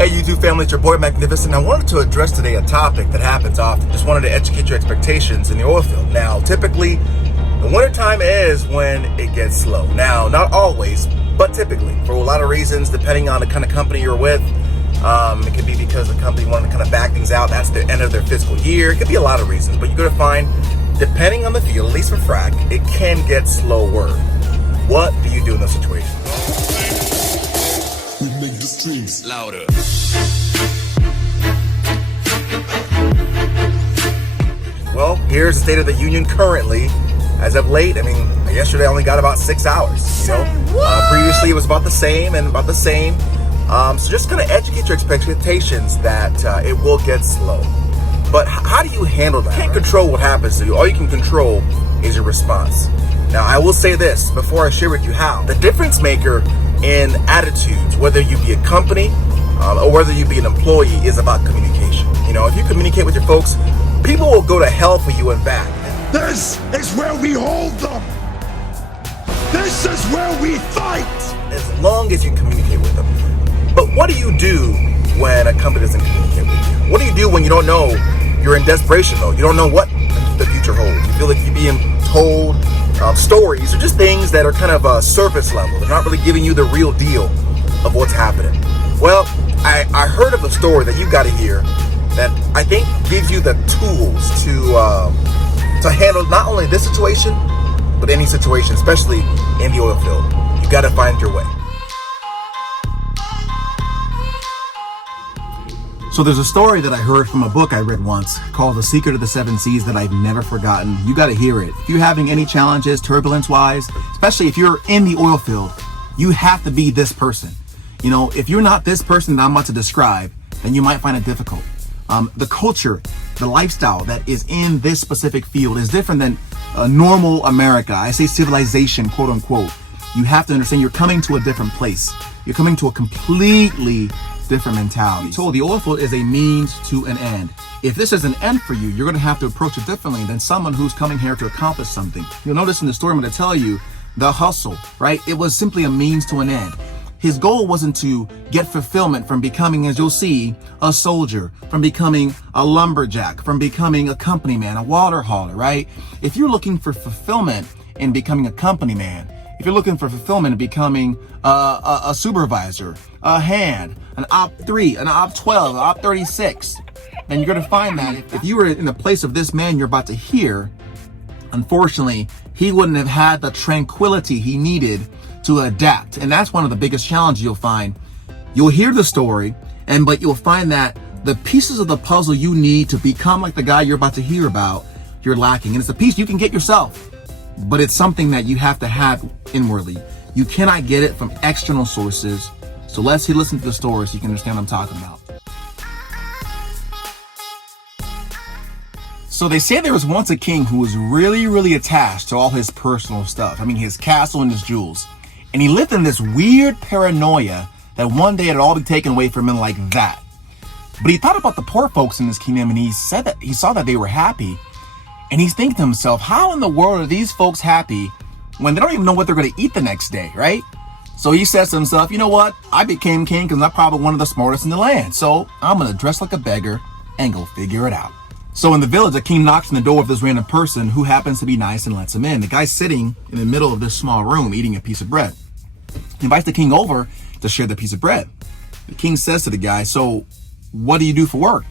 Hey YouTube family, it's your boy Magnificent. I wanted to address today a topic that happens often. Just wanted to educate your expectations in the oil field. Now, typically, the wintertime is when it gets slow. Now, not always, but typically, for a lot of reasons, depending on the kind of company you're with. It could be because the company wanted to kind of back things out. That's the end of their fiscal year. It could be a lot of reasons, but you're going to find, depending on the field, at least for frac, it can get slower. What do you do in those situations? We make the streams louder. Well, here's the state of the union currently. As of late, I mean, yesterday I only got about 6 hours. You know, previously it was about the same and about the same. So just kind of educate your expectations that it will get slow. But how do you handle that? You can't control what happens to you. All you can control is your response. Now, I will say this before I share with you how. The difference maker in attitudes, whether you be a company or whether you be an employee, is about communication. You know, if you communicate with your folks, people will go to hell for you and back. This is where we hold them. This is where we fight. As long as you communicate with them. But what do you do when a company doesn't communicate with you? What do you do when you don't know? You're in desperation though. You don't know what the future holds. You feel like you're being told stories or just things that are kind of surface level. They're not really giving you the real deal of what's happening. Well, I heard of a story that you got to hear that I think gives you the tools to handle not only this situation, but any situation, especially in the oil field. You got to find your way. So there's a story that I heard from a book I read once called The Secret of the Seven Seas that I've never forgotten. You got to hear it. If you're having any challenges, turbulence-wise, especially if you're in the oil field, you have to be this person. You know, if you're not this person that I'm about to describe, then you might find it difficult. The culture, the lifestyle that is in this specific field is different than normal America. I say civilization, quote unquote. You have to understand you're coming to a different place. You're coming to a completely different mentality. So the oil field is a means to an end. If this is an end for you, you're going to have to approach it differently than someone who's coming here to accomplish something. You'll notice in the story I'm going to tell you, the hustle, right? It was simply a means to an end. His goal wasn't to get fulfillment from becoming, as you'll see, a soldier, from becoming a lumberjack, from becoming a company man, a water hauler, right? If you're looking for fulfillment in becoming a company man, if you're looking for fulfillment in becoming a supervisor, a hand, an Op 3, an Op 12, an Op 36, then you're going to find that if you were in the place of this man you're about to hear, unfortunately, he wouldn't have had the tranquility he needed to adapt. And that's one of the biggest challenges you'll find. You'll hear the story, but you'll find that the pieces of the puzzle you need to become like the guy you're about to hear about, you're lacking. And it's a piece you can get yourself, but it's something that you have to have inwardly. You cannot get it from external sources. So let's listen to the story so you can understand what I'm talking about. So they say there was once a king who was really, really attached to all his personal stuff. I mean, his castle and his jewels. And he lived in this weird paranoia that one day it'd all be taken away from him like that. But he thought about the poor folks in his kingdom, and he said that he saw that they were happy. And he's thinking to himself, how in the world are these folks happy when they don't even know what they're going to eat the next day, right? So he says to himself, you know what? I became king because I'm probably one of the smartest in the land. So I'm going to dress like a beggar and go figure it out. So in the village, a king knocks on the door of this random person who happens to be nice and lets him in. The guy's sitting in the middle of this small room eating a piece of bread. He invites the king over to share the piece of bread. The king says to the guy, so what do you do for work?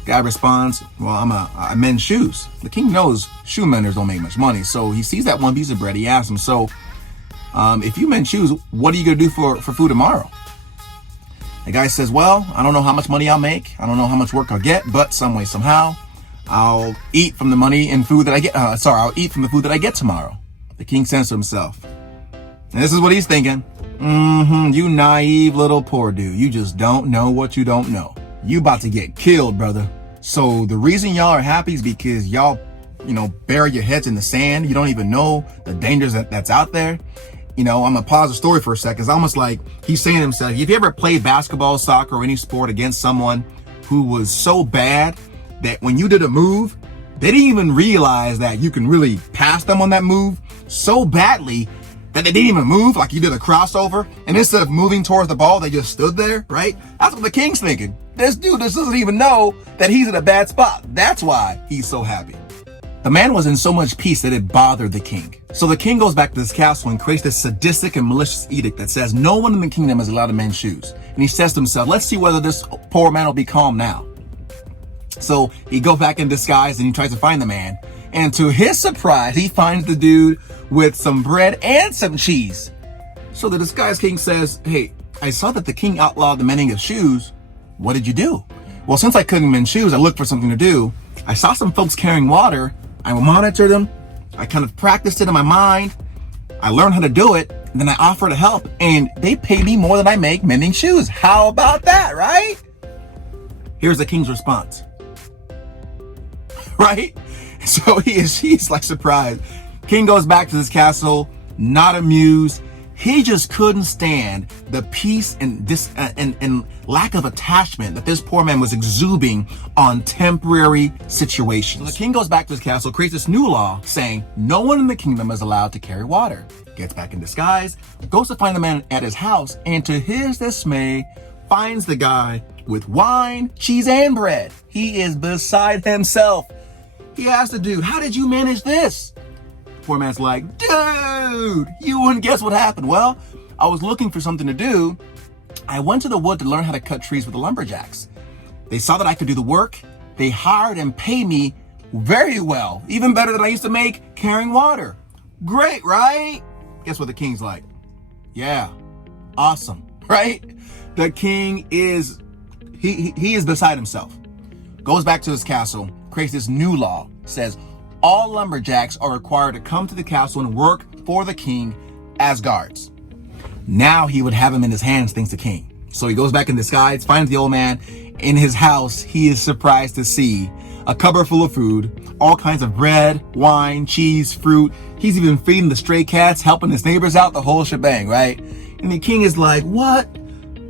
The guy responds, well, I mend shoes. The king knows shoe menders don't make much money. So he sees that one piece of bread. He asks him, so if you mend shoes, what are you going to do for food tomorrow? The guy says, well, I don't know how much money I'll make. I don't know how much work I'll get, but some way, somehow, I'll eat from the money and food that I get. I'll eat from the food that I get tomorrow. The king says to himself, and this is what he's thinking. You naive little poor dude. You just don't know what you don't know. You about to get killed, brother. So the reason y'all are happy is because y'all, bury your heads in the sand. You don't even know the dangers that's out there. I'm gonna pause the story for a second. It's almost like he's saying to himself, if you ever played basketball, soccer, or any sport against someone who was so bad that when you did a move, they didn't even realize that you can really pass them on that move so badly That they didn't even move, like you did a crossover, and instead of moving towards the ball, they just stood there, right? That's what the king's thinking. This dude just doesn't even know that he's in a bad spot. That's why he's so happy. The man was in so much peace that it bothered the king. So the king goes back to this castle and creates this sadistic and malicious edict that says no one in the kingdom is allowed to mend shoes. And he says to himself, let's see whether this poor man will be calm now. So he goes back in disguise and he tries to find the man. And to his surprise, he finds the dude with some bread and some cheese. So the disguised king says, hey, I saw that the king outlawed the mending of shoes. What did you do? Well, since I couldn't mend shoes, I looked for something to do. I saw some folks carrying water. I monitored them. I kind of practiced it in my mind. I learned how to do it. And then I offered to help. And they pay me more than I make mending shoes. How about that, right? Here's the king's response. Right? So he's like surprised. King goes back to his castle, not amused. He just couldn't stand the peace and lack of attachment that this poor man was exuding on temporary situations. So the king goes back to his castle, creates this new law saying no one in the kingdom is allowed to carry water. Gets back in disguise, goes to find the man at his house, and to his dismay, finds the guy with wine, cheese, and bread. He is beside himself. He asks the dude, how did you manage this? Poor man's like, dude, you wouldn't guess what happened. Well, I was looking for something to do. I went to the wood to learn how to cut trees with the lumberjacks. They saw that I could do the work. They hired and paid me very well, even better than I used to make carrying water. Great, right? Guess what the king's like? Yeah, awesome, right? The king is, he is beside himself. Goes back to his castle, creates this new law, says all lumberjacks are required to come to the castle and work for the king as guards. Now he would have him in his hands, thinks the king. So he goes back in disguise, finds the old man in his house. He is surprised to see a cupboard full of food, all kinds of bread, wine, cheese, fruit. He's even feeding the stray cats, helping his neighbors out, the whole shebang, right? And the king is like, what?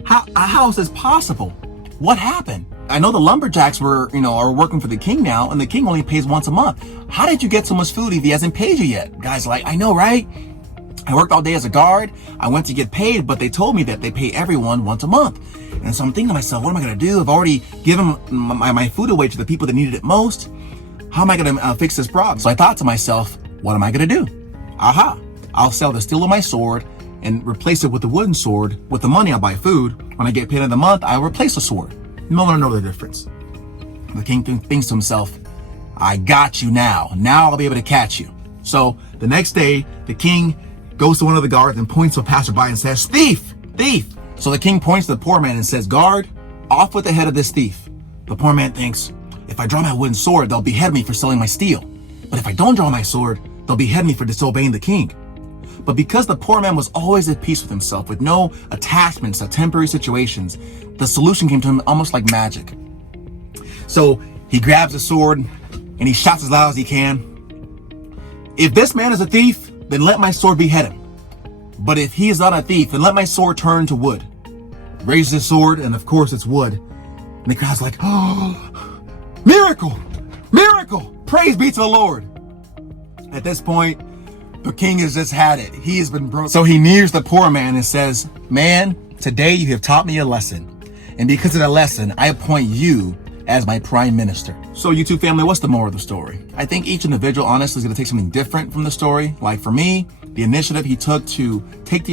How is this possible? What happened? I know the lumberjacks are working for the king now, and the king only pays once a month. How did you get so much food if he hasn't paid you yet? Guy's like, I know, right? I worked all day as a guard. I went to get paid, but they told me that they pay everyone once a month. And so I'm thinking to myself, what am I going to do? I've already given my food away to the people that needed it most. How am I going to fix this problem? So I thought to myself, what am I going to do? Aha, I'll sell the steel of my sword and replace it with the wooden sword. With the money, I'll buy food. When I get paid in the month, I'll replace the sword. No one will know the difference. The king thinks to himself, I got you now. Now I'll be able to catch you. So the next day, the king goes to one of the guards and points to a passerby and says, thief, thief. So the king points to the poor man and says, guard, off with the head of this thief. The poor man thinks, if I draw my wooden sword, they'll behead me for selling my steel. But if I don't draw my sword, they'll behead me for disobeying the king. But because the poor man was always at peace with himself, with no attachments to temporary situations, the solution came to him almost like magic. So he grabs the sword and he shouts as loud as he can. If this man is a thief, then let my sword behead him. But if he is not a thief, then let my sword turn to wood. Raises his sword, and of course it's wood. And the crowd's like, oh, miracle, miracle, praise be to the Lord. At this point, the king has just had it. He has been broke. So he nears the poor man and says, man, today you have taught me a lesson. And because of that lesson, I appoint you as my prime minister. So YouTube family, what's the moral of the story? I think each individual honestly is going to take something different from the story. Like for me, the initiative he took to take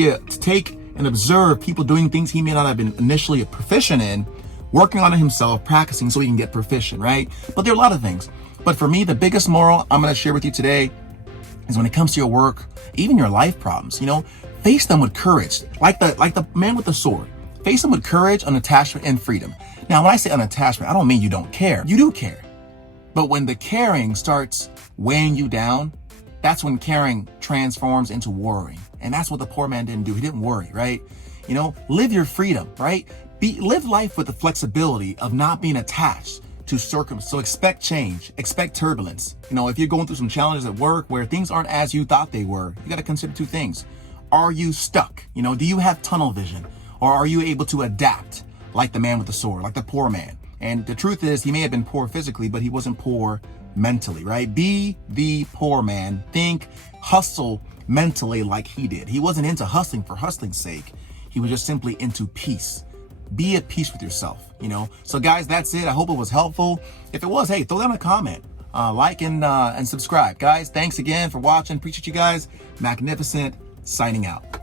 and observe people doing things he may not have been initially proficient in, working on it himself, practicing so he can get proficient, right? But there are a lot of things. But for me, the biggest moral I'm going to share with you today is when it comes to your work, even your life problems, face them with courage. Like the man with the sword. Face them with courage, unattachment, and freedom. Now, when I say unattachment, I don't mean you don't care. You do care. But when the caring starts weighing you down, that's when caring transforms into worrying. And that's what the poor man didn't do. He didn't worry, right? Live your freedom, right? Live life with the flexibility of not being attached to so expect change, expect turbulence. If you're going through some challenges at work where things aren't as you thought they were, you got to consider two things. Are you stuck? Do you have tunnel vision? Or are you able to adapt like the man with the sword, like the poor man? And the truth is, he may have been poor physically, but he wasn't poor mentally, right? Be the poor man. Think, hustle mentally like he did. He wasn't into hustling for hustling's sake. He was just simply into peace. Be at peace with yourself, you know? So guys, that's it. I hope it was helpful. If it was, hey, throw down a comment, like and subscribe. Guys, thanks again for watching. Appreciate you guys. Magnificent, signing out.